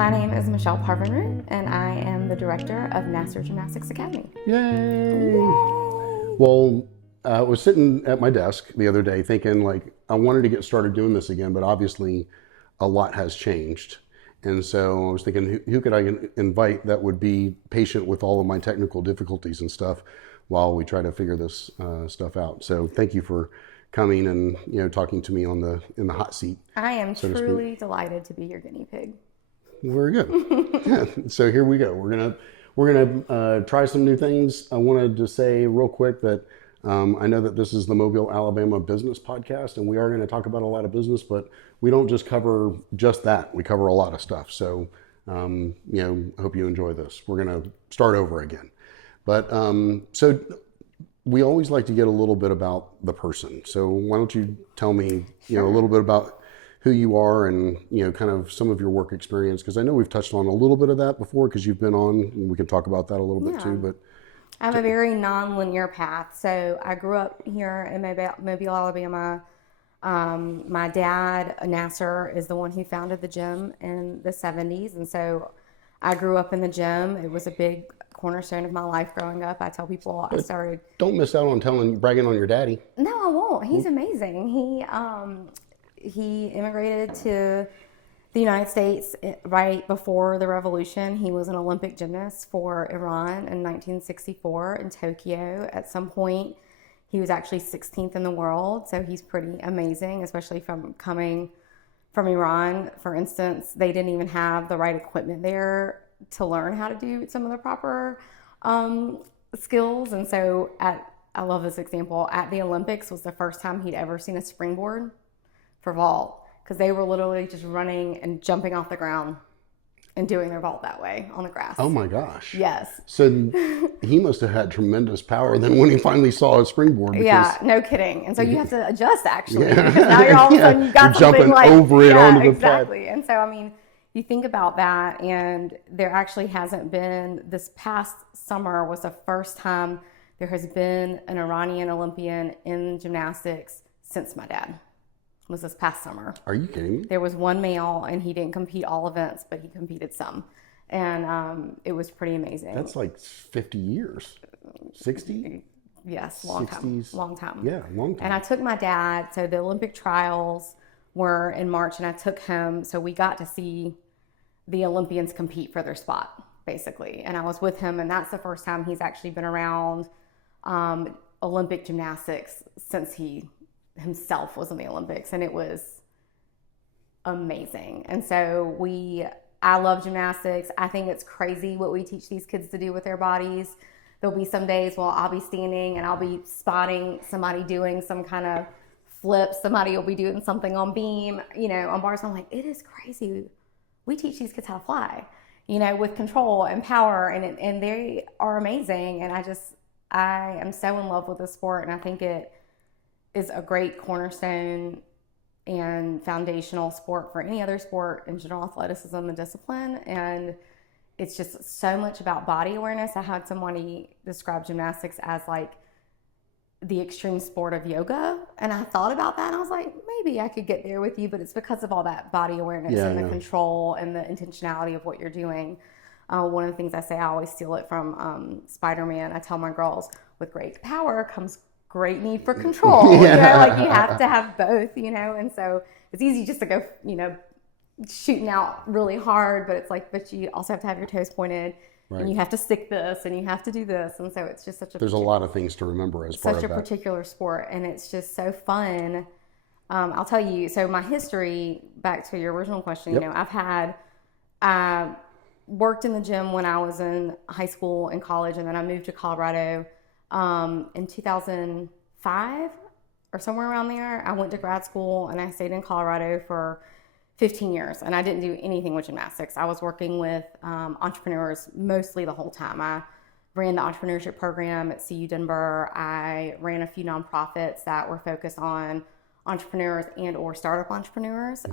My name is Michelle Parvinrouh, and I am the director of Nasser Gymnastics Academy. Yay! Yay! Well, I was sitting at my desk the other day thinking, like, I wanted to get started doing this again, but obviously a lot has changed. And so I was thinking, who could I invite that would be patient with all of my technical difficulties and stuff while we try to figure this stuff out. So thank you for coming and talking to me in the hot seat. I am so to truly delighted to be your guinea pig. Very good. Yeah. So here we go. We're gonna try some new things. I wanted to say real quick that I know that this is the Mobile, Alabama Business Podcast, and we are going to talk about a lot of business, but we don't just cover just that. We cover a lot of stuff. So I hope you enjoy this. We're going to start over again, but so we always like to get a little bit about the person. So why don't you tell me a little bit about who you are and kind of some of your work experience, because I know we've touched on a little bit of that before because you've been on, and we can talk about that a little bit too. But I have a very non-linear path. So I grew up here in Mobile, Alabama. My dad, Nasser, is the one who founded the gym in the 70s, and so I grew up in the gym. It was a big cornerstone of my life growing up. I tell people I started. Don't miss out on bragging on your daddy. No, I won't. He's amazing. He immigrated to the United States right before the revolution. He was an Olympic gymnast for Iran in 1964 in Tokyo. At some point, he was actually 16th in the world, so he's pretty amazing, especially from coming from Iran. For instance, they didn't even have the right equipment there to learn how to do some of the proper skills. And so I love this example. At the Olympics was the first time he'd ever seen a springboard for vault, because they were literally just running and jumping off the ground and doing their vault that way on the grass. Oh my gosh. Yes. So he must have had tremendous power then when he finally saw a springboard. Yeah, no kidding. And so you have to adjust actually, because now you're all of a sudden you've got you're something jumping like over it onto the exactly. Pad. And so I mean, you think about that, and there actually hasn't been, this past summer was the first time there has been an Iranian Olympian in gymnastics since my dad. Was this past summer. Are you kidding me? There was one male, and he didn't compete all events, but he competed some. And it was pretty amazing. That's like 50 years. 60? Yes, long 60s. time. Long time. Yeah, long time. And I took my dad, so the Olympic trials were in March, and I took him, so we got to see the Olympians compete for their spot, basically. And I was with him, and that's the first time he's actually been around Olympic gymnastics since he himself was in the Olympics, and it was amazing. And so I love gymnastics. I think it's crazy what we teach these kids to do with their bodies. There'll be some days while I'll be standing and I'll be spotting somebody doing some kind of flip. Somebody will be doing something on beam, on bars. I'm like, it is crazy. We teach these kids how to fly, with control and power, and they are amazing. And I am so in love with the sport, and I think it is a great cornerstone and foundational sport for any other sport in general athleticism and discipline. And it's just so much about body awareness. I had somebody describe gymnastics as like the extreme sport of yoga. And I thought about that, and I was like, maybe I could get there with you, but it's because of all that body awareness and the control and the intentionality of what you're doing. One of the things I say, I always steal it from Spider-Man. I tell my girls, with great power comes great need for control. You have to have both, and so it's easy just to go, shooting out really hard, but it's like, but you also have to have your toes pointed, right, and you have to stick this, and you have to do this, and so it's just there's a lot of things to remember as part of that. Such a particular sport, and it's just so fun. I'll tell you, so my history, back to your original question, I worked in the gym when I was in high school and college, and then I moved to Colorado in 2005 or somewhere around there. I went to grad school, and I stayed in Colorado for 15 years, and I didn't do anything with gymnastics. I was working with entrepreneurs mostly the whole time. I ran the entrepreneurship program at CU Denver. I ran a few nonprofits that were focused on entrepreneurs and or startup entrepreneurs.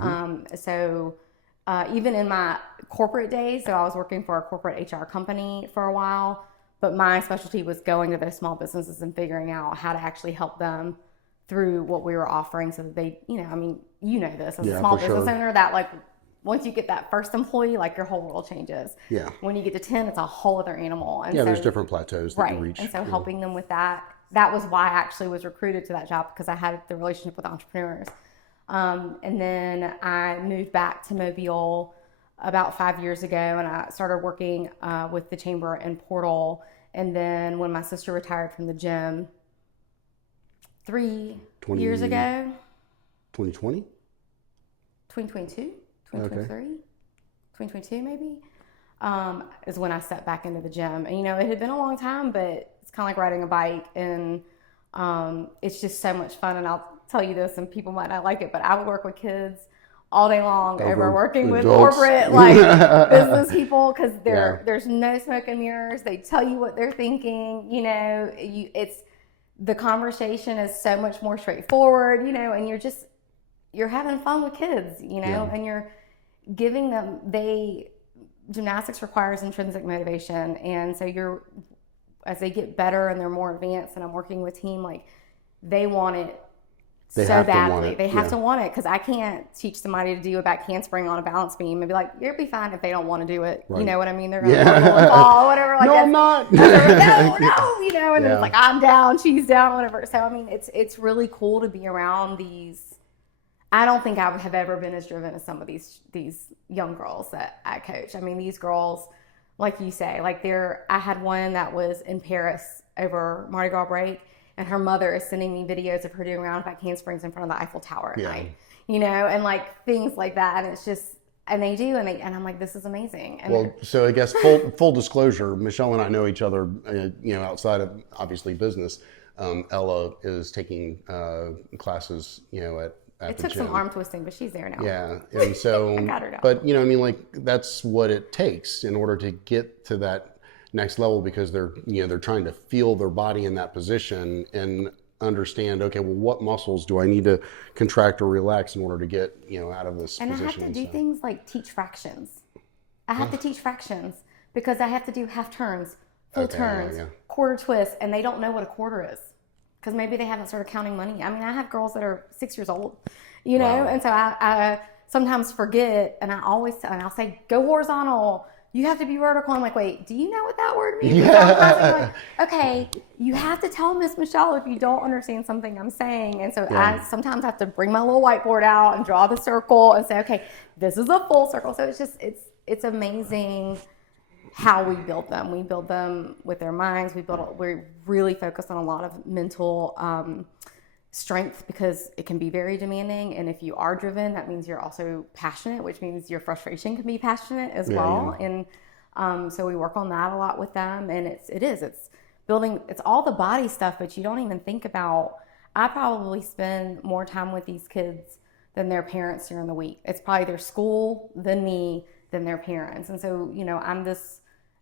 Even in my corporate days, so I was working for a corporate HR company for a while, but my specialty was going to those small businesses and figuring out how to actually help them through what we were offering so that they, this as a small business owner, that once you get that first employee, like your whole world changes. Yeah. When you get to 10, it's a whole other animal. And Yeah, so, there's different plateaus that you right. reach. And so helping them with that was why I actually was recruited to that job, because I had the relationship with entrepreneurs. And then I moved back to Mobile about 5 years ago, and I started working with the chamber in Portal. And then when my sister retired from the gym 3 years ago. 2020? 2022, 2023, 2022 maybe, is when I stepped back into the gym. And, it had been a long time, but it's kind of like riding a bike, and it's just so much fun. And I'll tell you this, and people might not like it, but I would work with kids all day long over working with corporate business people, because there's no smoke and mirrors. They tell you what they're thinking. It's the conversation is so much more straightforward. And you're having fun with kids. And you're giving them gymnastics requires intrinsic motivation, and so as they get better and they're more advanced, and I'm working with team, like they want it. They so badly. They have to want it, because I can't teach somebody to do a back handspring on a balance beam and be like, you'll be fine if they don't want to do it. Right. You know what I mean? They're going to fall or whatever. Like, no, I'm not. no, and then it's like, I'm down, she's down, whatever. So, I mean, it's really cool to be around these. I don't think I would have ever been as driven as some of these young girls that I coach. I mean, these girls, like you say, like I had one that was in Paris over Mardi Gras break, and her mother is sending me videos of her doing round back handsprings in front of the Eiffel Tower at night, and like things like that. And it's just, and they do, and I'm like, this is amazing. And well, so I guess full disclosure, Michelle and I know each other, outside of obviously business. Ella is taking classes, at it the took gym. Some arm twisting, but she's there now. Yeah, and so, I got her now. But like that's what it takes in order to get to that next level, because they're trying to feel their body in that position and understand, okay, well, what muscles do I need to contract or relax in order to get out of this position? And I have to do things like teach fractions. I have to teach fractions, because I have to do half turns, full turns, quarter twists, and they don't know what a quarter is, because maybe they haven't started counting money. I mean, I have girls that are 6 years old, and so I sometimes forget, and I'll say, go horizontal. You have to be vertical. I'm like, wait, do you know what that word means? Yeah. Like, okay, you have to tell Miss Michelle if you don't understand something I'm saying. And so I sometimes have to bring my little whiteboard out and draw the circle and say, okay, this is a full circle. So it's amazing how we build them. We build them with their minds. We really focus on a lot of mental strength, because it can be very demanding. And if you are driven, that means you're also passionate, which means your frustration can be passionate as well. Yeah. And so we work on that a lot with them. And it's building, it's all the body stuff, but you don't even think about, I probably spend more time with these kids than their parents during the week. It's probably their school, than me, than their parents. And so,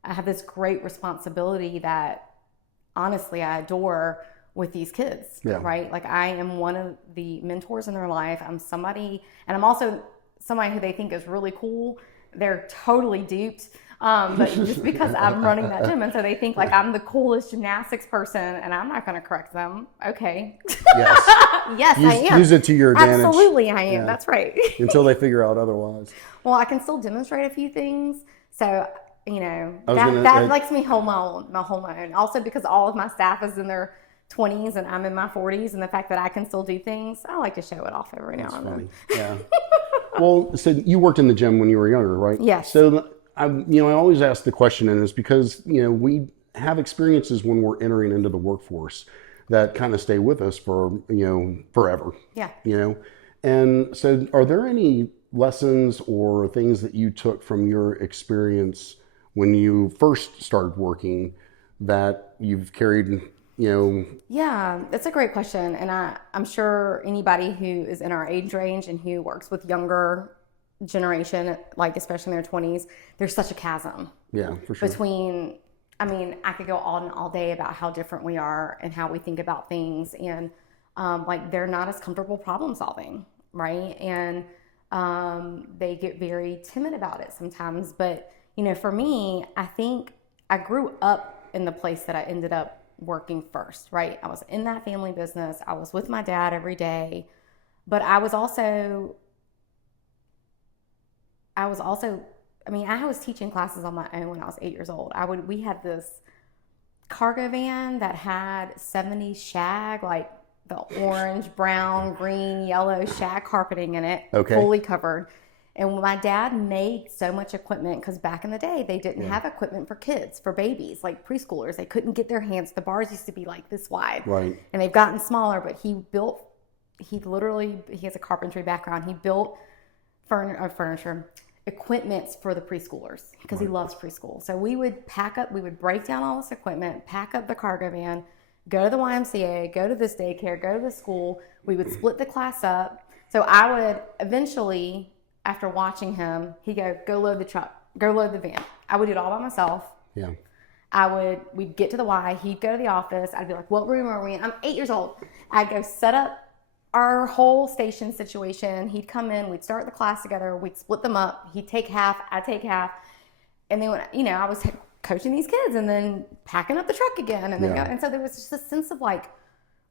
I have this great responsibility that honestly I adore with these kids, right? Like I am one of the mentors in their life. I'm somebody, and I'm also somebody who they think is really cool. They're totally duped, but just because I'm running that gym, and so they think like I'm the coolest gymnastics person, and I'm not going to correct them. Okay. Yes. Yes, I am. Use it to your advantage. Absolutely, I am. Yeah. That's right. Until they figure out otherwise. Well, I can still demonstrate a few things, so that lets me hold my own. Also, because all of my staff is in their 20s and I'm in my 40s, and the fact that I can still do things, I like to show it off every now and then. Yeah. Well, so you worked in the gym when you were younger, right? Yes. So I always ask the question, and it's because we have experiences when we're entering into the workforce that kind of stay with us for forever. Yeah. And so are there any lessons or things that you took from your experience when you first started working that you've carried? Yeah, it's a great question. And I'm sure anybody who is in our age range and who works with younger generation, like especially in their 20s, there's such a chasm. Yeah, for sure. I could go on all day about how different we are and how we think about things. And like they're not as comfortable problem solving, right? And they get very timid about it sometimes. But, for me, I think I grew up in the place that I ended up working first, right? I was in that family business. I was with my dad every day, but I was I was also, I mean, I was teaching classes on my own when I was 8 years old. We had this cargo van that had 70s shag, like the orange, brown, green, yellow shag carpeting in it, fully covered. And my dad made so much equipment because back in the day, they didn't have equipment for kids, for babies, like preschoolers. They couldn't get their hands. The bars used to be like this wide. Right. And they've gotten smaller, but he has a carpentry background. He built furniture, equipments for the preschoolers because he loves preschool. So we would break down all this equipment, pack up the cargo van, go to the YMCA, go to this daycare, go to the school. We would split the class up. So I would eventually, after watching him, he'd go load the truck, go load the van. I would do it all by myself. Yeah. We'd get to the Y, he'd go to the office. I'd be like, what room are we in? I'm 8 years old. I'd go set up our whole station situation. He'd come in, we'd start the class together, we'd split them up. He'd take half, I'd take half. And then when, I was coaching these kids and then packing up the truck again. And then and so there was just a sense of like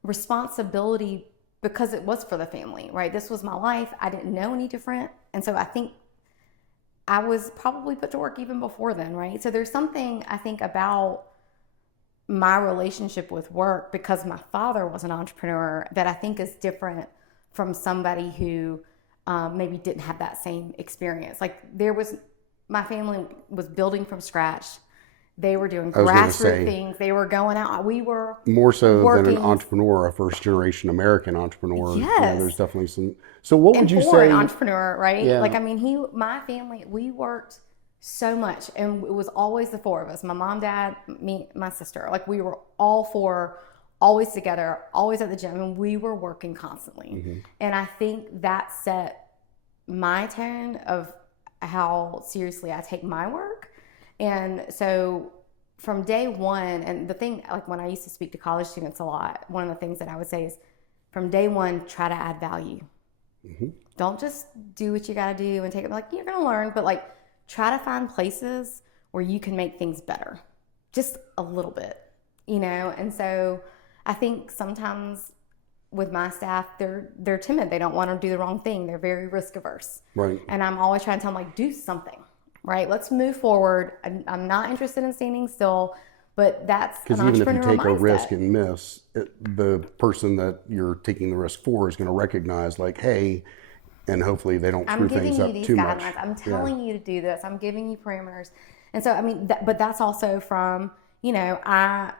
responsibility because it was for the family, right? This was my life. I didn't know any different. And so I think I was probably put to work even before then, right? So there's something I think about my relationship with work because my father was an entrepreneur that I think is different from somebody who maybe didn't have that same experience. Like my family was building from scratch. They were doing grassroots things. They were going out. We were more so working. than an entrepreneur, a first generation American entrepreneur. Yes. There's definitely some. So what would you say? Foreign entrepreneur, right? Yeah. Like, I mean, my family, we worked so much and it was always the four of us, my mom, dad, me, my sister. Like we were all four, always together, always at the gym, and we were working constantly. Mm-hmm. And I think that set my tone of how seriously I take my work. And so from day one, and the thing, like when I used to speak to college students a lot, one of the things that I would say is from day one, try to add value. Mm-hmm. Don't just do what you got to do and take it like you're going to learn, but like try to find places where you can make things better just a little bit, And so I think sometimes with my staff, they're timid. They don't want to do the wrong thing. They're very risk averse. Right. And I'm always trying to tell them like, do something. Right, let's move forward. I'm not interested in standing still, but that's an entrepreneurial mindset. Because even if you take a risk and miss, the person that you're taking the risk for is going to recognize, like, hey, and hopefully they don't screw things up too much. I'm telling you to do this. I'm giving you parameters. And so, I mean, but that's also from, I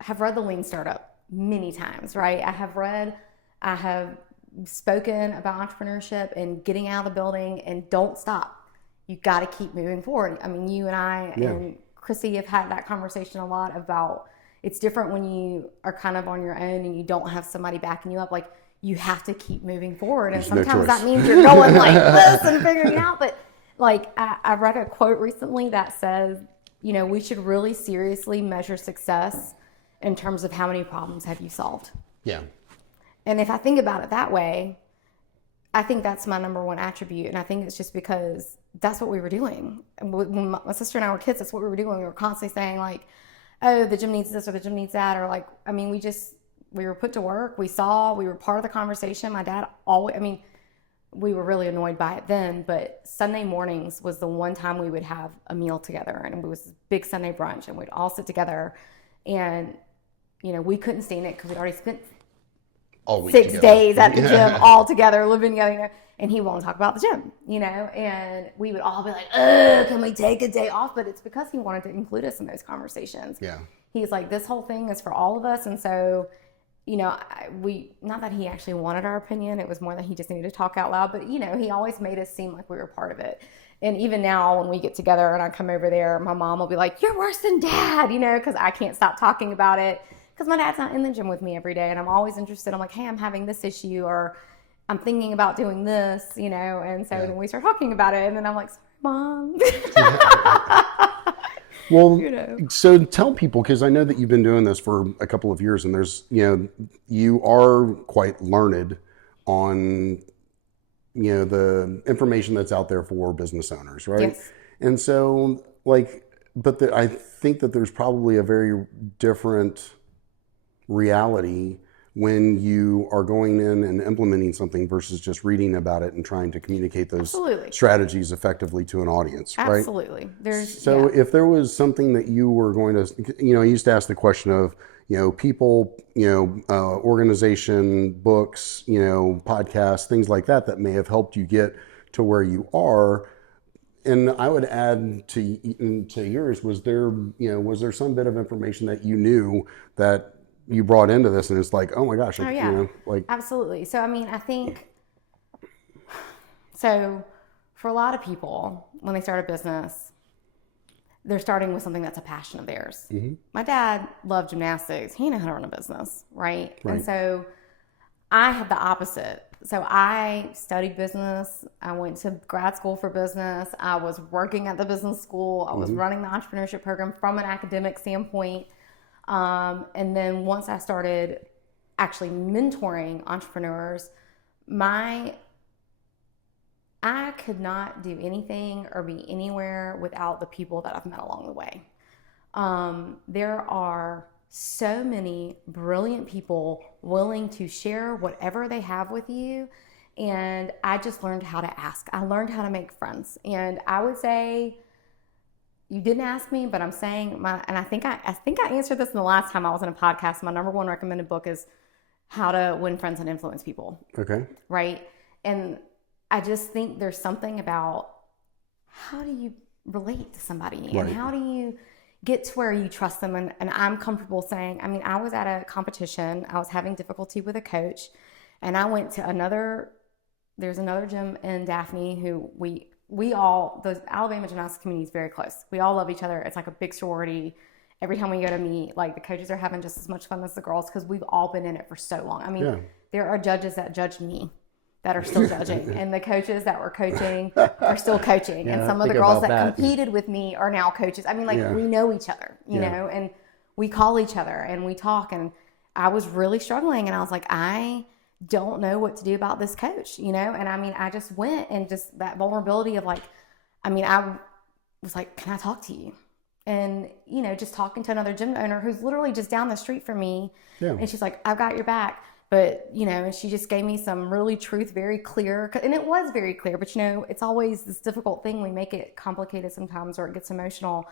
have read The Lean Startup many times, right? I have spoken about entrepreneurship and getting out of the building and don't stop. You got to keep moving forward. I mean, you and I and Chrissy have had that conversation a lot about it's different when you are kind of on your own and you don't have somebody backing you up. Like you have to keep moving forward. And sometimes that means you're going like this and figuring it out. But like I read a quote recently that says, we should really seriously measure success in terms of how many problems have you solved. Yeah. And if I think about it that way, I think that's my number one attribute. And I think it's just because that's what we were doing. And when my sister and I were kids, that's what we were doing. We were constantly saying like, oh, the gym needs this or the gym needs that. Or like, I mean, we were put to work. We were part of the conversation. My dad we were really annoyed by it then, but Sunday mornings was the one time we would have a meal together. And it was this big Sunday brunch and we'd all sit together and, we couldn't stand it because we'd already spent 6 days at the gym all together, living together, and he won't talk about the gym, and we would all be like, can we take a day off? But it's because he wanted to include us in those conversations. Yeah. He's like, this whole thing is for all of us. And so, not that he actually wanted our opinion, it was more that he just needed to talk out loud, but he always made us seem like we were part of it. And even now when we get together and I come over there, my mom will be like, you're worse than dad, because I can't stop talking about it. Because my dad's not in the gym with me every day, and I'm always interested. I'm like, hey, I'm having this issue, or I'm thinking about doing this, and so then we start talking about it, and then I'm like, sorry, Mom. Well, so tell people, because I know that you've been doing this for a couple of years, and there's, you are quite learned on, the information that's out there for business owners, right? Yes. And so, I think that there's probably a very different reality when you are going in and implementing something versus just reading about it and trying to communicate those strategies effectively to an audience, right? Absolutely. So if there was something that you were going to, I used to ask the question of, people, organization, books, podcasts, things like that, that may have helped you get to where you are. And I would add to yours, was there some bit of information that you knew that you brought into this and it's like, oh my gosh, absolutely. So, I think, so for a lot of people, when they start a business, they're starting with something that's a passion of theirs. Mm-hmm. My dad loved gymnastics. He knew how to run a business, right? And so I had the opposite. So I studied business. I went to grad school for business. I was working at the business school. I was running the entrepreneurship program from an academic standpoint. And then once I started actually mentoring entrepreneurs, I could not do anything or be anywhere without the people that I've met along the way. There are so many brilliant people willing to share whatever they have with you. And I just learned how to ask. I learned how to make friends. And I would say, you didn't ask me, but I'm saying and I think I answered this in the last time I was in a podcast. My number one recommended book is How to Win Friends and Influence People. Okay. Right. And I just think there's something about how do you relate to somebody and how do you get to where you trust them. And I'm comfortable saying, I was at a competition. I was having difficulty with a coach. And I went to there's another gym in Daphne who the Alabama gymnastics community is very close. We all love each other. It's like a big sorority. Every time we go to meet, like the coaches are having just as much fun as the girls because we've all been in it for so long. There are judges that judged me that are still judging, and the coaches that were coaching are still coaching, and some of the girls that competed with me are now coaches. We know each other, you know, and we call each other and we talk. And I was really struggling, and I was like, I don't know what to do about this coach, you know. And I just went, and just that vulnerability of I was like, can I talk to you? And just talking to another gym owner who's literally just down the street from me, and she's like, I've got your back. But, and she just gave me some really very clear, and it was very clear, but it's always this difficult thing. We make it complicated sometimes, or it gets emotional.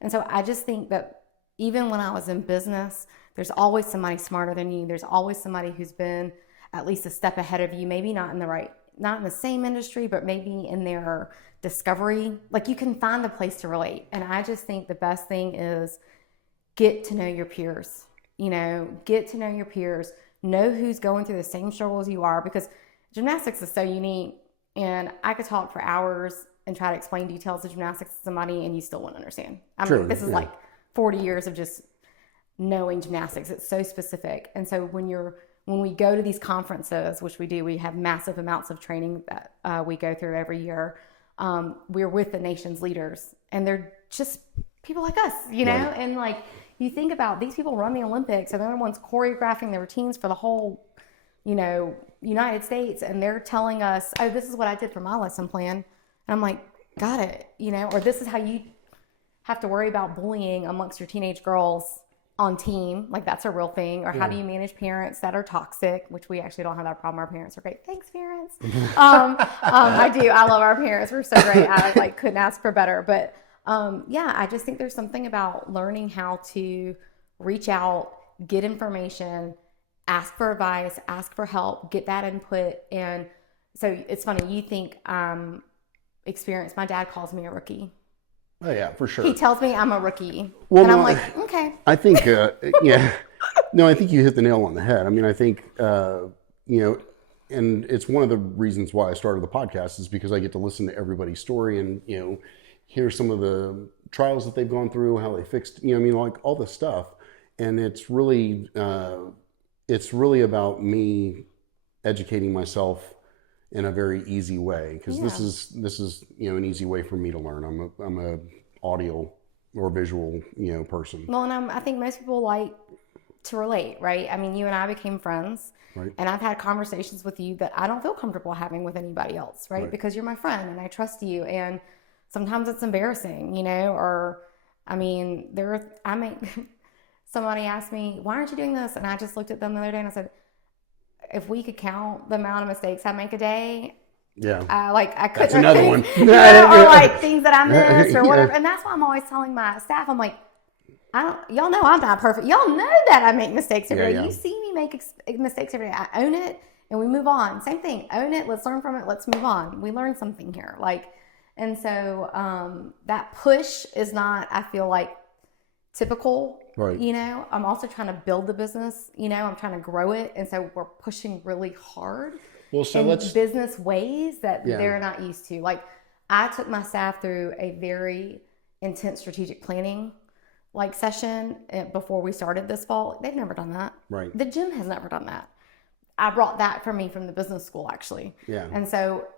And so I just think that even when I was in business, there's always somebody smarter than you. There's always somebody who's been at least a step ahead of you, maybe not in the same industry, but maybe in their discovery. Like, you can find a place to relate. And I just think the best thing is get to know your peers, get to know your peers. Know who's going through the same struggles you are, because gymnastics is so unique, and I could talk for hours and try to explain details of gymnastics to somebody and you still wouldn't understand. This is like 40 years of just knowing gymnastics. It's so specific. And so when we go to these conferences, which we do, we have massive amounts of training that we go through every year. We're with the nation's leaders, and they're just people like us, and you think about these people run the Olympics, and they're the ones choreographing the routines for the whole, United States. And they're telling us, oh, this is what I did for my lesson plan. And I'm like, got it, or this is how you have to worry about bullying amongst your teenage girls on team. Like, that's a real thing. Or how do you manage parents that are toxic, which we actually don't have that problem. Our parents are great. Thanks, parents. I do. I love our parents. We're so great. I couldn't ask for better. But I just think there's something about learning how to reach out, get information, ask for advice, ask for help, get that input. And so it's funny, you think experienced. My dad calls me a rookie. Oh yeah, for sure. He tells me I'm a rookie. And I'm like, okay. I think, I think you hit the nail on the head. I think, and it's one of the reasons why I started the podcast is because I get to listen to everybody's story and, hear some of the trials that they've gone through, how they fixed, all this stuff. And it's really about me educating myself in a very easy way, because this is an easy way for me to learn. I'm a audio or visual person. Well, and I think most people like to relate, right? You and I became friends, right? And I've had conversations with you that I don't feel comfortable having with anybody else, right? Because you're my friend and I trust you. And sometimes it's embarrassing, somebody asked me, why aren't you doing this? And I just looked at them the other day and I said, if we could count the amount of mistakes I make a day, Yeah. I couldn't. That's another one. Or like things that I missed or whatever. And that's why I'm always telling my staff, I'm like, y'all know I'm not perfect. Y'all know that I make mistakes every day. Yeah. You see me make mistakes every day. I own it and we move on. Same thing. Own it. Let's learn from it. Let's move on. We learned something here. And so that push is not, I feel like, typical. Right. I'm also trying to build the business. I'm trying to grow it. And so we're pushing really hard in business ways that they're not used to. Like, I took my staff through a very intense strategic planning session before we started this fall. They've never done that. Right. The gym has never done that. I brought that from the business school, actually. Yeah. And so,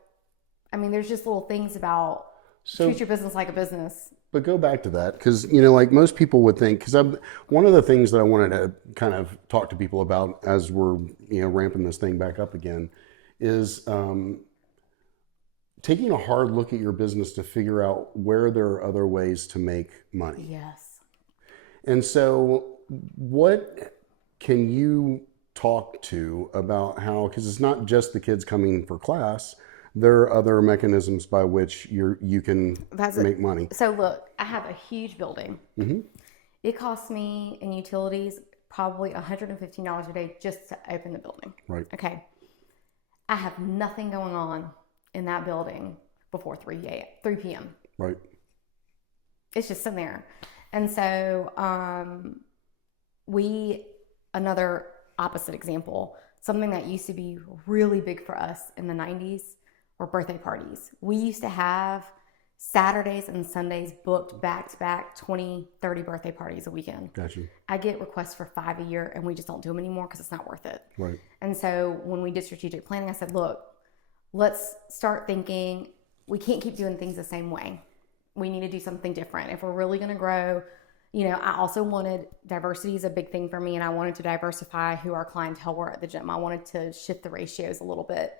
there's just little things about treat your business like a business. But go back to that, because, like most people would think, because one of the things that I wanted to kind of talk to people about as we're, ramping this thing back up again is taking a hard look at your business to figure out where there are other ways to make money. Yes. And so what can you talk to about how, because it's not just the kids coming for class, there are other mechanisms by which you can make money. So look, I have a huge building. Mm-hmm. It costs me in utilities probably $115 a day just to open the building. Right. Okay. I have nothing going on in that building before 3 p.m. Right. It's just sitting there. And so another opposite example, something that used to be really big for us in the 90s were birthday parties. We used to have Saturdays and Sundays booked back to back 20, 30 birthday parties a weekend. Gotcha. I get requests for 5 a year and we just don't do them anymore because it's not worth it. Right. And so when we did strategic planning, I said, look, let's start thinking, we can't keep doing things the same way. We need to do something different. If we're really going to grow, I also wanted, diversity is a big thing for me, and I wanted to diversify who our clientele were at the gym. I wanted to shift the ratios a little bit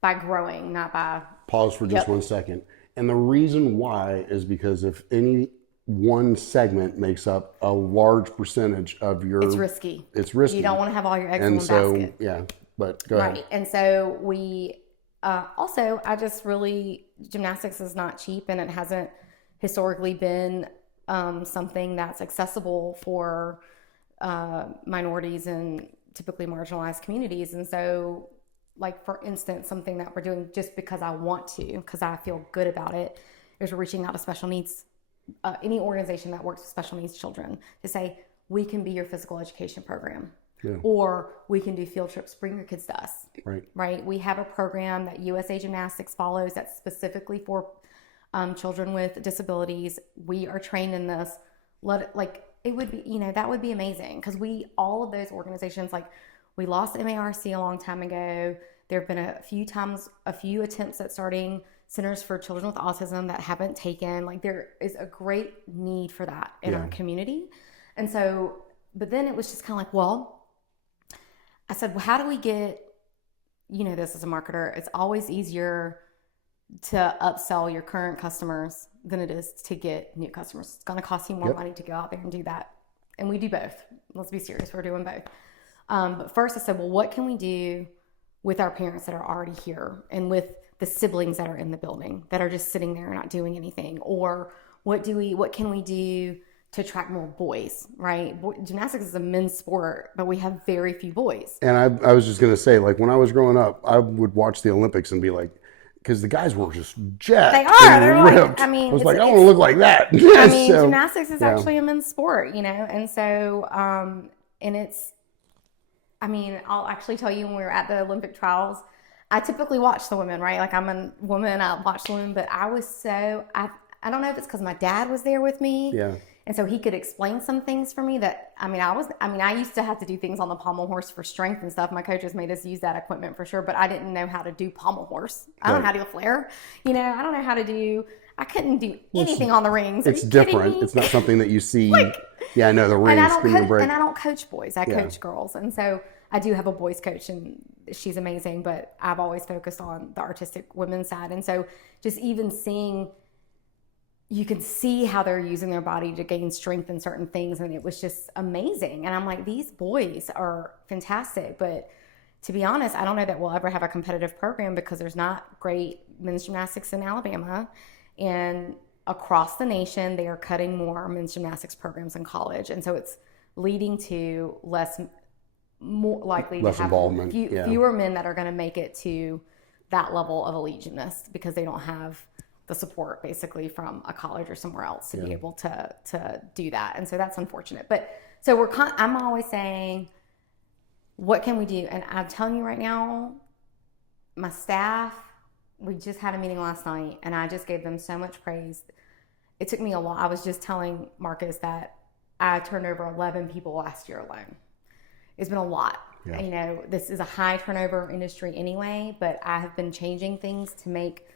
by growing, not by... Pause for just 1 second. And the reason why is because if any one segment makes up a large percentage of your... It's risky. It's risky. You don't want to have all your eggs in one basket. Yeah, but go ahead. Right. And so we... also, I just really... Gymnastics is not cheap, and it hasn't historically been something that's accessible for minorities and typically marginalized communities. And so, for instance, something that we're doing just because I want to, because I feel good about it, is we're reaching out to special needs, any organization that works with special needs children, to say, we can be your physical education program. Yeah. Or we can do field trips, bring your kids to us. Right. We have a program that USA Gymnastics follows that's specifically for children with disabilities. We are trained in this. It would be, that would be amazing, because all of those organizations, we lost MARC a long time ago. There have been a few attempts at starting centers for children with autism that haven't taken. There is a great need for that in our community. And so, but then it was just kind of I said, well, how do we get, this as a marketer, it's always easier to upsell your current customers than it is to get new customers. It's going to cost you more money to go out there and do that. And we do both. Let's be serious. We're doing both. But first I said, well, what can we do with our parents that are already here, and with the siblings that are in the building that are just sitting there and not doing anything? Or what can we do to attract more boys, right? Gymnastics is a men's sport, but we have very few boys. And I was just going to say, when I was growing up, I would watch the Olympics and be like, because the guys were just jacked. They are. They're ripped. I was I want to look like that. Gymnastics is actually a men's sport, and so, and it's, I'll actually tell you, when we were at the Olympic trials, I typically watch the women, right? I'm a woman, I watch the women, but I was I don't know if it's because my dad was there with me. Yeah. And so he could explain some things for me that, I used to have to do things on the pommel horse for strength and stuff. My coaches made us use that equipment for sure, but I didn't know how to do pommel horse. I don't know how to do a flare. I don't know how to do, I couldn't do anything on the rings. It's different. It's not something that you see. I know the rings. And I don't coach boys. I coach girls. And so I do have a boys coach, and she's amazing, but I've always focused on the artistic women's side. And so just even seeing, you can see how they're using their body to gain strength in certain things. And it was just amazing. And I'm like, these boys are fantastic, but to be honest, I don't know that we'll ever have a competitive program because there's not great men's gymnastics in Alabama. And across the nation, they are cutting more men's gymnastics programs in college. And so it's leading to more likely less to have involvement. fewer men that are going to make it to that level of elite gymnasts because they don't have the support basically from a college or somewhere else to be able to do that. And so that's unfortunate. But so I'm always saying, what can we do? And I'm telling you right now, my staff, we just had a meeting last night and I just gave them so much praise. It took me a lot. I was just telling Marcus that I turned over 11 people last year alone. It's been a lot. Yeah. You know, this is a high turnover industry anyway, but I have been changing things to make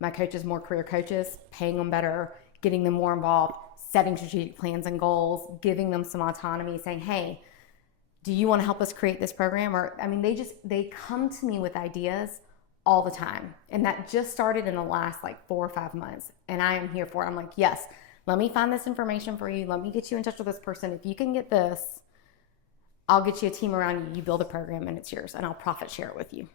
my coaches more career coaches, paying them better, getting them more involved, setting strategic plans and goals, giving them some autonomy, saying, hey, do you want to help us create this program? Or, I mean, they come to me with ideas all the time. And that just started in the last like 4 or 5 months. And I am here for it. I'm like, yes, let me find this information for you. Let me get you in touch with this person. If you can get this, I'll get you a team around you. You build a program and it's yours and I'll profit share it with you.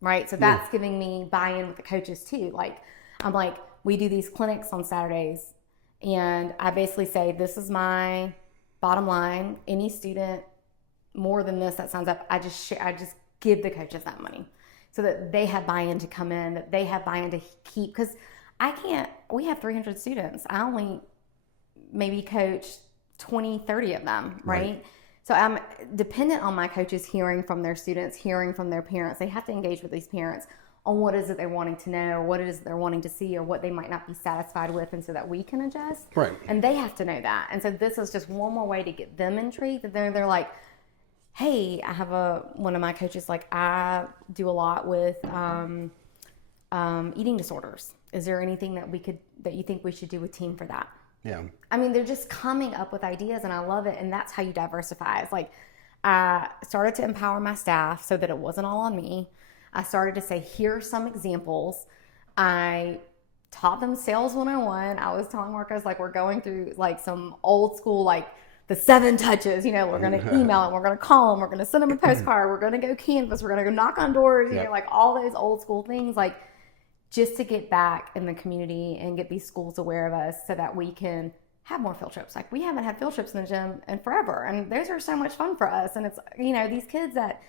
Right. So that's giving me buy-in with the coaches too. Like, I'm like, we do these clinics on Saturdays and I basically say, this is my bottom line. Any student more than this that signs up, I just give the coaches that money so that they have buy-in to come in, that they have buy-in to keep, because we have 300 students. I only maybe coach 20, 30 of them. Right. So I'm dependent on my coaches hearing from their students, hearing from their parents. They have to engage with these parents on what is it they're wanting to know, or what it is they're wanting to see, or what they might not be satisfied with, and so that we can adjust. Right. And they have to know that. And so this is just one more way to get them intrigued. That they're like, hey, I have one of my coaches, like, I do a lot with eating disorders. Is there anything that you think we should do with team for that? Yeah. I mean, they're just coming up with ideas and I love it. And that's how you diversify. It's like, I started to empower my staff so that it wasn't all on me. I started to say, here are some examples. I taught them sales 101. I was telling Marcos, like, we're going through like some old school, like the 7 touches, you know, we're going to email them, we're going to call them, we're going to send them a postcard, we're going to go canvas, we're going to go knock on doors, you know, like all those old school things, like, just to get back in the community and get these schools aware of us so that we can have more field trips. Like, we haven't had field trips in the gym in forever. And those are so much fun for us. And it's, you know, these kids that,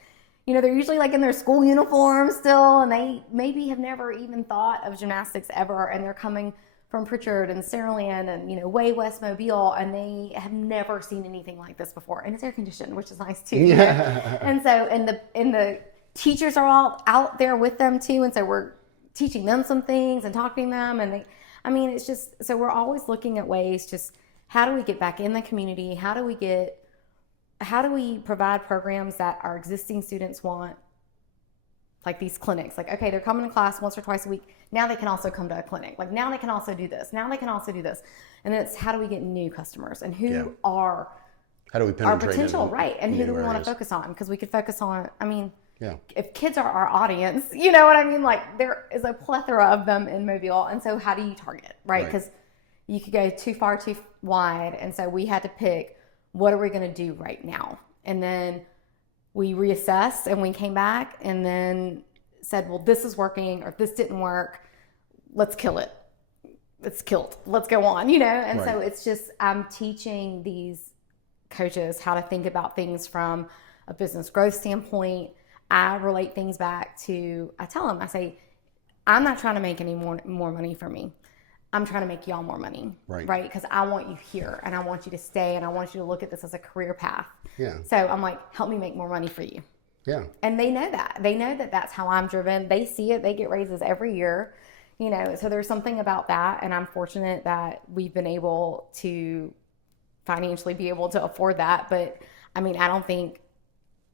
you know, they're usually like in their school uniform still, and they maybe have never even thought of gymnastics ever. And they're coming from Pritchard and Saraland and, you know, way West Mobile, and they have never seen anything like this before. And it's air conditioned, which is nice too. Yeah. And so, and the teachers are all out there with them too. And so we're teaching them some things and talking to them. And it's just, so we're always looking at ways, just how do we get back in the community? How do we provide programs that our existing students want? Like these clinics, like, okay, they're coming to class once or twice a week. Now they can also come to a clinic. Like, now they can also do this. Now they can also do this. And then it's how do we get new customers and who are how do we penetrate our potential, right? And who do we areas. want to focus on? Because we could focus on, if kids are our audience, you know what I mean? Like, there is a plethora of them in Mobile. And so how do you target, right? Because you could go too far, too wide. And so we had to pick, what are we going to do right now? And then we reassessed and we came back and then said, well, this is working or this didn't work. Let's kill it. It's killed. Let's go on, you know? And so it's just, I'm teaching these coaches how to think about things from a business growth standpoint. I relate things back to, I tell them, I say, I'm not trying to make any more money for me. I'm trying to make y'all more money, right? Because I want you here and I want you to stay and I want you to look at this as a career path. Yeah. So I'm like, help me make more money for you. Yeah. And they know that. They know that that's how I'm driven. They see it. They get raises every year, you know, so there's something about that. And I'm fortunate that we've been able to financially be able to afford that. But I mean, I don't think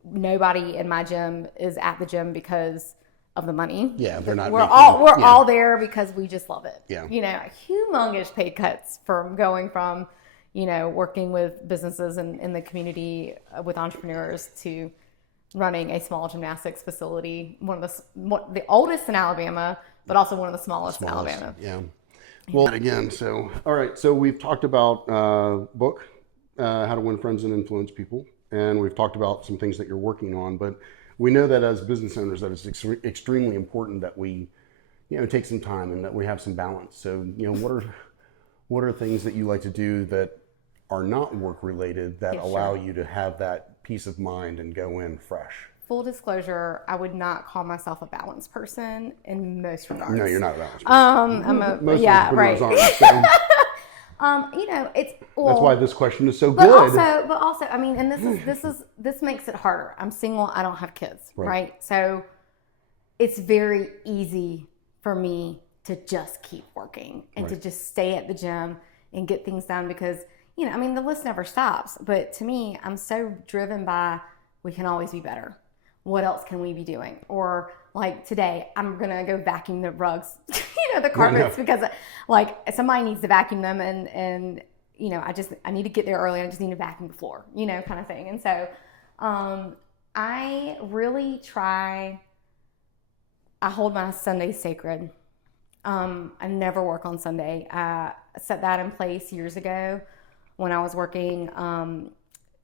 nobody in my gym is at the gym because of the money. Yeah, they're not. We're all there because we just love it. Yeah. You know, humongous pay cuts from going from, you know, working with businesses in the community with entrepreneurs to running a small gymnastics facility, one of the oldest in Alabama, but also one of the smallest in Alabama. Yeah. Well, again, so all right, so we've talked about book, How to Win Friends and Influence People, and we've talked about some things that you're working on, but we know that as business owners that it's extremely important that we, take some time and that we have some balance. So, what are things that you like to do that are not work related that allow you to have that peace of mind and go in fresh? Full disclosure, I would not call myself a balanced person in most regards. No, you're not a balanced person. I'm a Most yeah, of us right. aren't, so. It's That's why this question is so but good. Also, I mean, and this makes it harder. I'm single. I don't have kids, right? So it's very easy for me to just keep working and to just stay at the gym and get things done because, I mean, the list never stops. But to me, I'm so driven by we can always be better. What else can we be doing? Or like today, I'm going to go vacuum the rugs, the carpets because like somebody needs to vacuum them and I need to get there early. I just need to vacuum the floor, kind of thing. And so I really I hold my Sundays sacred. I never work on Sunday. I set that in place years ago when I was working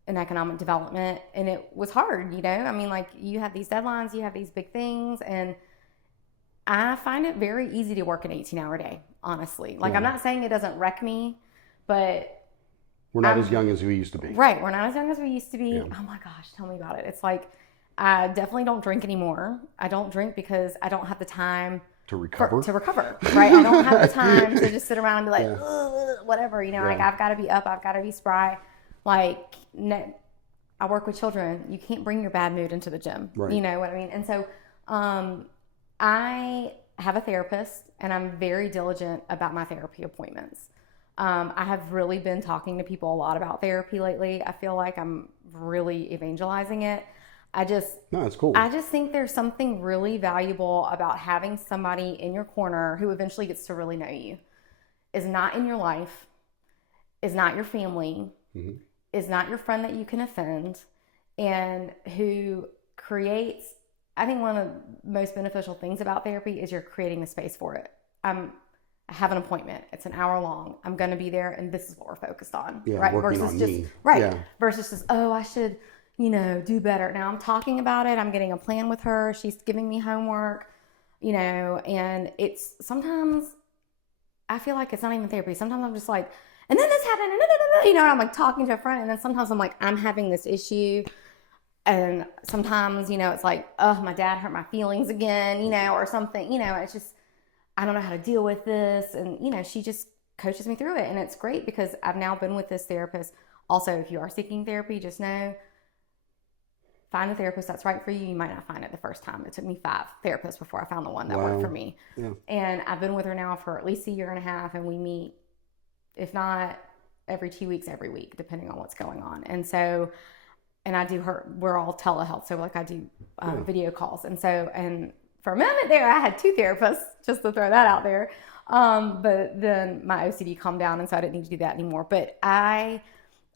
in economic development, and it was hard, I mean, like you have these deadlines, you have these big things, and I find it very easy to work an 18-hour day, honestly. Like I'm not saying it doesn't wreck me, but we're not as young as we used to be. Right, we're not as young as we used to be. Oh my gosh, tell me about it. It's like I definitely don't drink anymore. I don't drink because I don't have the time to recover, right? I don't have the time to just sit around and be like, whatever, like I've got to be up, I've got to be spry. Like, I work with children. You can't bring your bad mood into the gym. Right. You know what I mean? And so I have a therapist, and I'm very diligent about my therapy appointments. I have really been talking to people a lot about therapy lately. I feel like I'm really evangelizing it. No, it's cool. I just think there's something really valuable about having somebody in your corner who eventually gets to really know you, is not in your life, is not your family, is not your friend that you can offend, and who creates, I think one of the most beneficial things about therapy is you're creating the space for it. I have an appointment. It's an hour long. I'm going to be there, and this is what we're focused on. Right? Versus just, versus just, I should, do better. Now I'm talking about it. I'm getting a plan with her. She's giving me homework, and it's sometimes I feel like it's not even therapy. Sometimes I'm just like, and then this happened, and I'm like talking to a friend, and then sometimes I'm like, I'm having this issue. And sometimes, it's like, oh, my dad hurt my feelings again, or something, it's just, I don't know how to deal with this. And, she just coaches me through it. And it's great because I've now been with this therapist. Also, if you are seeking therapy, just know, find a therapist that's right for you. You might not find it the first time. It took me 5 therapists before I found the one that worked for me. Yeah. And I've been with her now for at least a year and a half, and we meet, if not every 2 weeks, every week, depending on what's going on. And so, and I do we're all telehealth. So like I do video calls. And so, and for a moment there, I had 2 therapists, just to throw that out there. But then my OCD calmed down, and so I didn't need to do that anymore. But I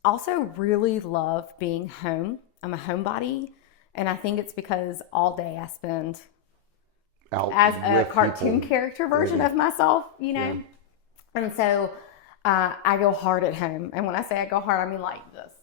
also really love being home. I'm a homebody. And I think it's because all day I spend out as a cartoon character version of myself, Yeah. And so I go hard at home. And when I say I go hard, I mean like this.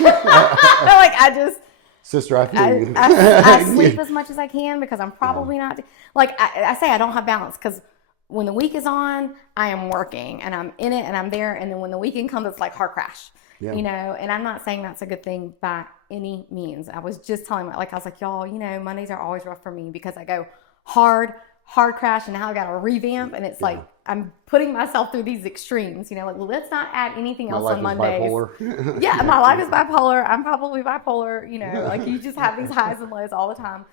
Like Sister, I feel you. I sleep as much as I can because I'm probably not, like I say I don't have balance because when the week is on, I am working and I'm in it and I'm there. And then when the weekend comes, it's like hard crash, and I'm not saying that's a good thing by any means. I was just telling I was like, y'all, Mondays are always rough for me because I go hard crash, and now I got to revamp, and it's like I'm putting myself through these extremes, like let's not add anything else on Mondays. Yeah, my life is bipolar. I'm probably bipolar, like you just have these highs and lows all the time.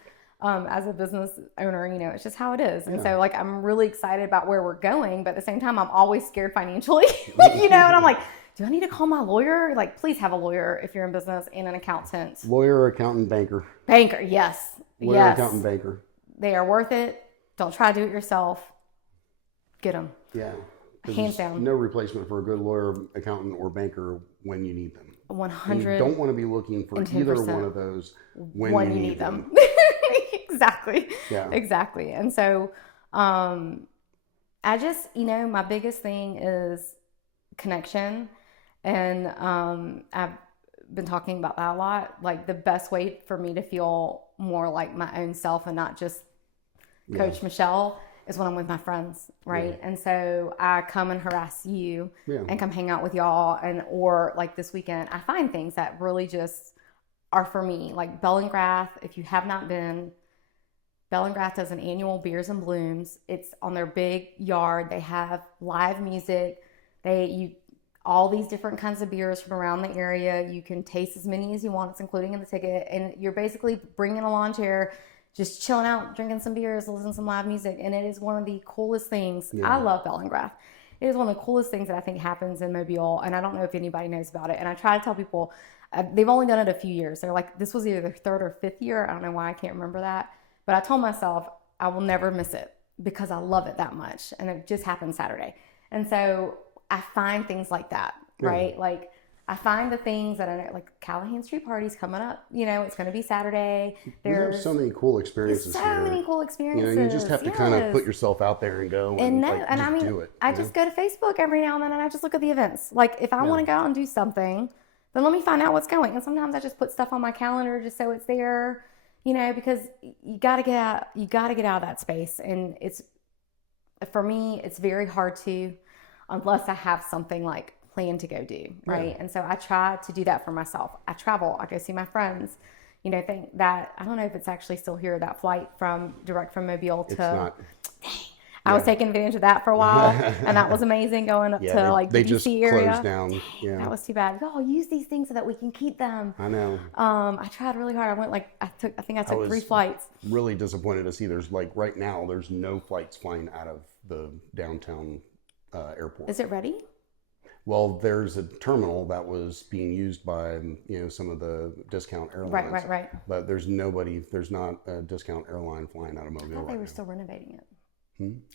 As a business owner, it's just how it is. And so like I'm really excited about where we're going, but at the same time I'm always scared financially, and I'm like, do I need to call my lawyer? Like, please have a lawyer if you're in business, and an accountant. Lawyer, accountant, banker. Banker, yes. Lawyer, yes. accountant, banker. They are worth it. Don't try to do it yourself. Get them. Yeah. Hands down. No replacement for a good lawyer, accountant, or banker when you need them. 100. You don't want to be looking for either one of those when you need them. Exactly. Yeah. Exactly. And so I just, my biggest thing is connection. And I've been talking about that a lot. Like the best way for me to feel more like my own self and not just Coach Michelle is when I'm with my friends, right? And so I come and harass you and come hang out with y'all, or like this weekend, I find things that really just are for me. Like Bellingrath, if you have not been, Bellingrath does an annual Beers and Blooms. It's on their big yard. They have live music. All these different kinds of beers from around the area. You can taste as many as you want. It's including in the ticket. And you're basically bringing a lawn chair, just chilling out, drinking some beers, listening to some live music. And it is one of the coolest things. I love Bellingrath. It is one of the coolest things that I think happens in Mobile. And I don't know if anybody knows about it. And I try to tell people, they've only done it a few years. They're like, this was either their third or fifth year. I don't know why, I can't remember that. But I told myself I will never miss it because I love it that much. And it just happened Saturday. And so I find things like that, right? Like I find the things that I know, like Callahan Street Party's coming up. You know, it's going to be Saturday. We have so many cool experiences so here. many cool experiences. You know, you just have to kind of put yourself out there and go and I mean, do it. I just go to Facebook every now and then and I just look at the events. Like if I want to go out and do something, then let me find out what's going. And sometimes I just put stuff on my calendar just so it's there, you know, because you got to get out. You got to get out of that space. And for me, it's very hard to, unless I have something like planned to go do, right? And so I try to do that for myself. I travel, I go see my friends, you know, think that, I don't know if it's actually still here, that flight direct from Mobile to, it's not. I was taking advantage of that for a while, and that was amazing going up to like the they just DC area. Closed down. Yeah, that was too bad. Y'all use these things so that we can keep them. I know. I tried really hard. I went I think I took 3 flights. Really disappointed to see there's like right now there's no flights flying out of the downtown airport. Is it ready? Well, there's a terminal that was being used by, you know, some of the discount airlines. Right. But there's not a discount airline flying out of Mobile. I thought they were still renovating it.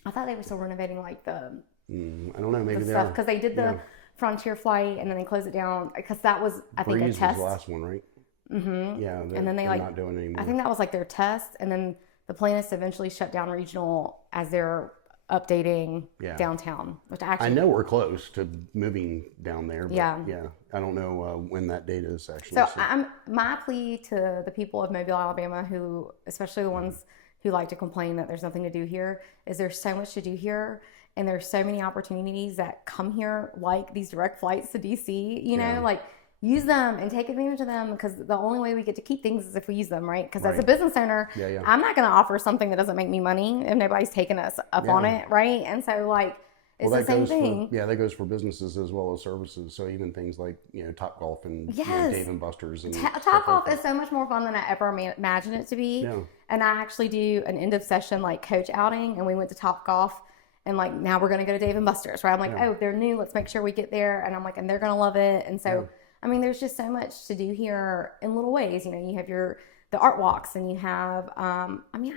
I thought they were still renovating like the. I don't know. Maybe the stuff because they did the Frontier flight and then they closed it down because that was I think Breeze a test. Was the last one, right? Yeah, and then they're not doing it anymore. I think that was like their test, and then the planners eventually shut down regional as they're updating downtown, which I know we're close to moving down there. But yeah, I don't know when that date is actually. So my plea to the people of Mobile, Alabama, who, especially the ones who like to complain that there's nothing to do here, is there's so much to do here, and there's so many opportunities that come here, like these direct flights to DC. You know, like. Use them and take advantage of them because the only way we get to keep things is if we use them, right? Because as a business owner, I'm not going to offer something that doesn't make me money if nobody's taking us up on it, right? And so, like, it's the same thing. That goes for businesses as well as services. So even things like, you know, Top Golf and you know, Dave and Buster's. And Top Golf is so much more fun than I ever imagined it to be. Yeah. And I actually do an end of session, like, coach outing, and we went to Top Golf. And like, now we're going to go to Dave and Buster's, right? I'm like, oh, they're new. Let's make sure we get there. And I'm like, and they're going to love it. And so... I mean, there's just so much to do here in little ways. You know, you have the art walks, and you have. I mean,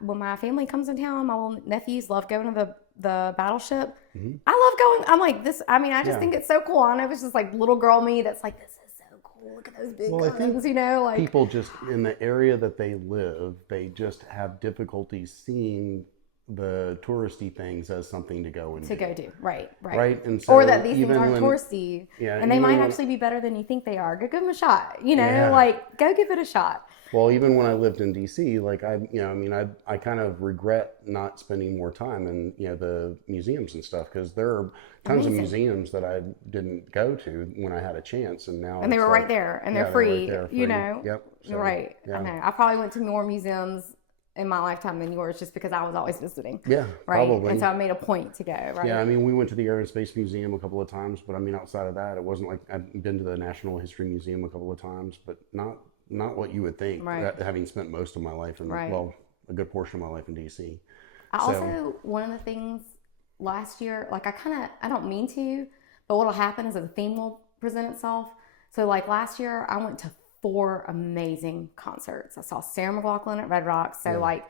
when my family comes in town, my little nephews love going to the Battleship. I love going. I'm like this. I mean, I just think it's so cool. I know it's just like little girl me that's like, this is so cool. Look at those big guns. You know, like people just in the area that they live, they just have difficulty seeing the touristy things as something to go and do. Right. And so or that these things aren't touristy, and they might actually be better than you think they are. Go give them a shot. You know, like go give it a shot. Well, even when I lived in DC, like I kind of regret not spending more time in, you know, the museums and stuff, because there are tons of museums that I didn't go to when I had a chance, and now they were right there, and they're free. You know, So, right? I know. I probably went to more museums in my lifetime than yours, just because I was always visiting. Yeah, right. Probably. And so I made a point to go. Right. Yeah, I mean, we went to the Air and Space Museum a couple of times, but I mean, outside of that, it wasn't like I've been to the National History Museum a couple of times, but not what you would think. Right. Having spent most of my life in, well, a good portion of my life in DC. Also, one of the things last year, like I don't mean to, but what'll happen is a theme will present itself. So like last year, I went to 4 amazing concerts. I saw Sarah McLachlan at Red Rocks. So like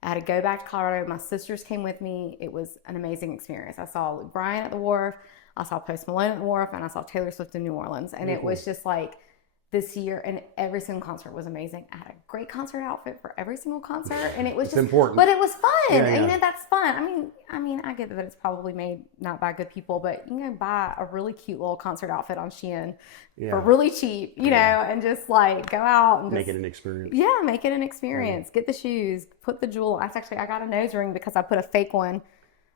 I had to go back to Colorado. My sisters came with me. It was an amazing experience. I saw Luke Bryan at the Wharf. I saw Post Malone at the Wharf, and I saw Taylor Swift in New Orleans. And it was just like this year, and every single concert was amazing. I had a great concert outfit for every single concert, and it was It's just important. But it was fun. Yeah. You know, that's fun. I mean, I get that it's probably made not by good people, but you can buy a really cute little concert outfit on Shein for really cheap, you know, and just like go out and make it an experience. Yeah, make it an experience. Get the shoes, put the jewel. I got a nose ring because I put a fake one,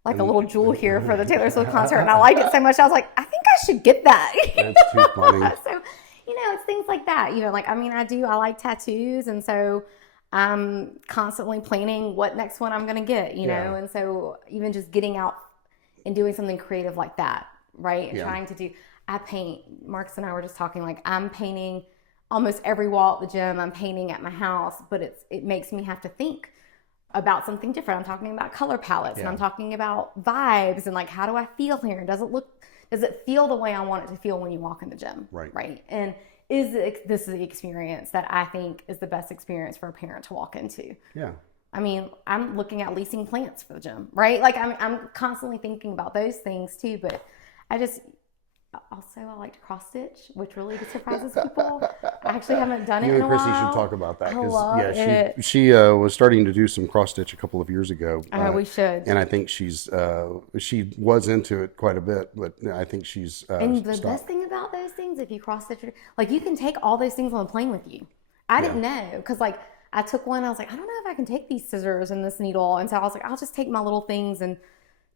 like a little jewel here for the Taylor Swift concert, and I liked it so much. I was like, I think I should get that. That's too funny. So, you know, it's things like that. You know, like, I mean, I like tattoos, and so I'm constantly planning what next one I'm going to get, you know, and so even just getting out and doing something creative like that, right? And trying to I paint. Marcus and I were just talking, like, I'm painting almost every wall at the gym. I'm painting at my house, but it makes me have to think about something different. I'm talking about color palettes, and I'm talking about vibes, and like, how do I feel here? Does it feel the way I want it to feel when you walk in the gym? Right. And this is the experience that I think is the best experience for a parent to walk into. Yeah. I mean, I'm looking at leasing plants for the gym, right? Like, I'm constantly thinking about those things too, but I like to cross stitch, which really surprises people. I actually haven't done it in a while. You and Chrissy should talk about that. I love it. She was starting to do some cross stitch a couple of years ago. We should. And I think she was into it quite a bit, but I think she's and the best thing about those things, if you cross stitch, like, you can take all those things on the plane with you. I didn't know, because like I took one, I was like, I don't know if I can take these scissors and this needle, and so I was like, I'll just take my little things and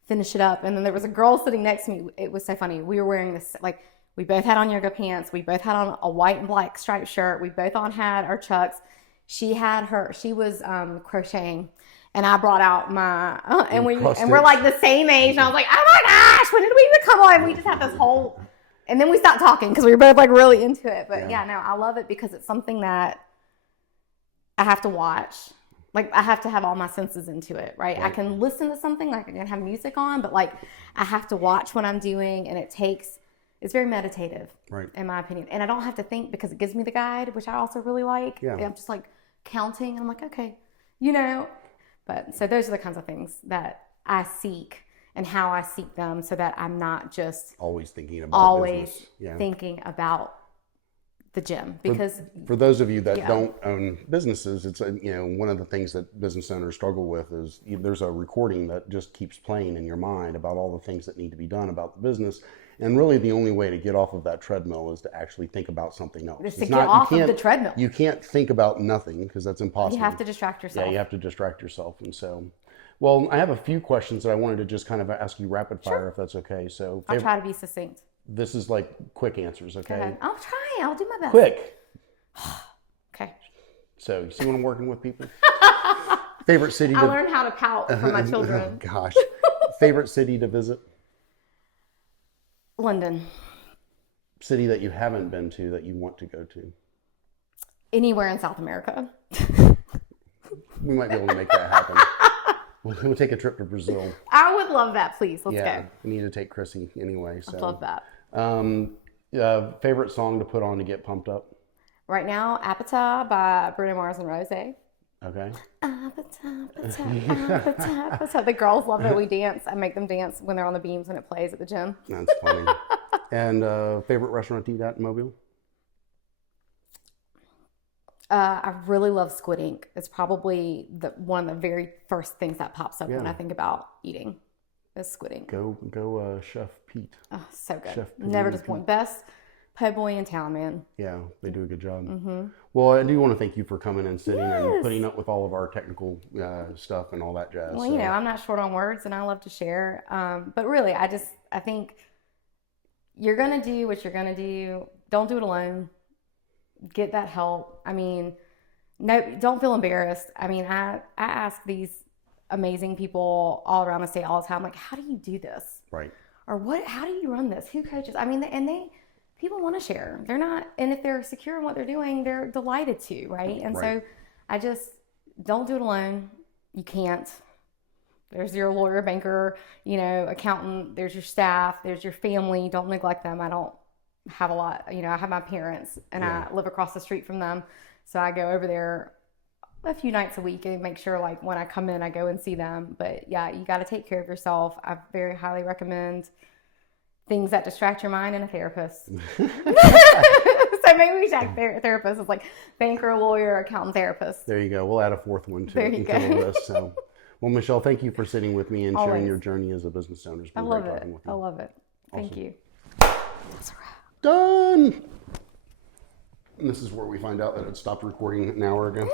finish it up. And then there was a girl sitting next to me. It was so funny. We were wearing this, like, we both had on yoga pants. We both had on a white and black striped shirt. We both had our Chucks. She was crocheting, and I brought out my, and we're like the same age. And I was like, oh my gosh, when did we become on? We just had this whole, and then we stopped talking because we were both like really into it. But no, I love it because it's something that I have to watch. Like, I have to have all my senses into it, right? I can listen to something, like I can have music on, but like I have to watch what I'm doing, and it's very meditative, in my opinion. And I don't have to think because it gives me the guide, which I also really like. Yeah. I'm just like counting, and I'm like, okay, you know. But so those are the kinds of things that I seek and how I seek them, so that I'm not just always thinking about business. Thinking about the gym. Because for those of you that don't own businesses, it's one of the things that business owners struggle with is there's a recording that just keeps playing in your mind about all the things that need to be done about the business, and really the only way to get off of that treadmill is to actually think about something else. Just to get off of the treadmill. You can't think about nothing, because that's impossible. You have to distract yourself. Yeah, you have to distract yourself. And so, well, I have a few questions that I wanted to just kind of ask you rapid fire, if that's okay. So I'll try to be succinct. This is like quick answers, okay? I'll try. I'll do my best. Quick. Okay. So, you see when I'm working with people? Favorite city I learned how to pout for my children. Gosh. Favorite city to visit? London. City that you haven't been to that you want to go to? Anywhere in South America. We might be able to make that happen. We'll take a trip to Brazil. I would love that, please. Let's go. We need to take Chrissy anyway. So. I love that. Favorite song to put on to get pumped up? Right now, Appetite by Bruno Mars and Rose. Okay. Appetite. The girls love it. We dance. I make them dance when they're on the beams when it plays at the gym. That's funny. And favorite restaurant to eat at in Mobile? I really love Squid Ink. It's probably one of the very first things that pops up when I think about eating is Squid Ink. Go Chef Pete. Oh, so good. Never disappoint. Best po' boy in town, man. Yeah, they do a good job. Mm-hmm. Well, I do want to thank you for coming and sitting and putting up with all of our technical stuff and all that jazz. Well, I'm not short on words, and I love to share. But really, I think you're going to do what you're going to do. Don't do it alone. Get that help. I mean, no, don't feel embarrassed. I mean, I ask these amazing people all around the state all the time, like, how do you do this? Right. Or how do you run this? Who coaches? I mean, people want to share. They're not, and if they're secure in what they're doing, they're delighted to, right? And so I just, don't do it alone. You can't. There's your lawyer, banker, accountant. There's your staff. There's your family. Don't neglect them. I don't have a lot. I have my parents, and I live across the street from them. So I go over there a few nights a week and make sure, like, when I come in, I go and see them. But yeah, you got to take care of yourself. I very highly recommend things that distract your mind and a therapist. So So maybe we tag therapist is like banker, lawyer, accountant, therapist. There you go. We'll add a fourth one to There you the go. list. So, well, Michelle, thank you for sitting with me and sharing Always. your journey as a business owner. It's I been love great it. talking with you. I love it. Thank Awesome. you. That's a wrap. Done. And this is where we find out that it stopped recording an hour ago.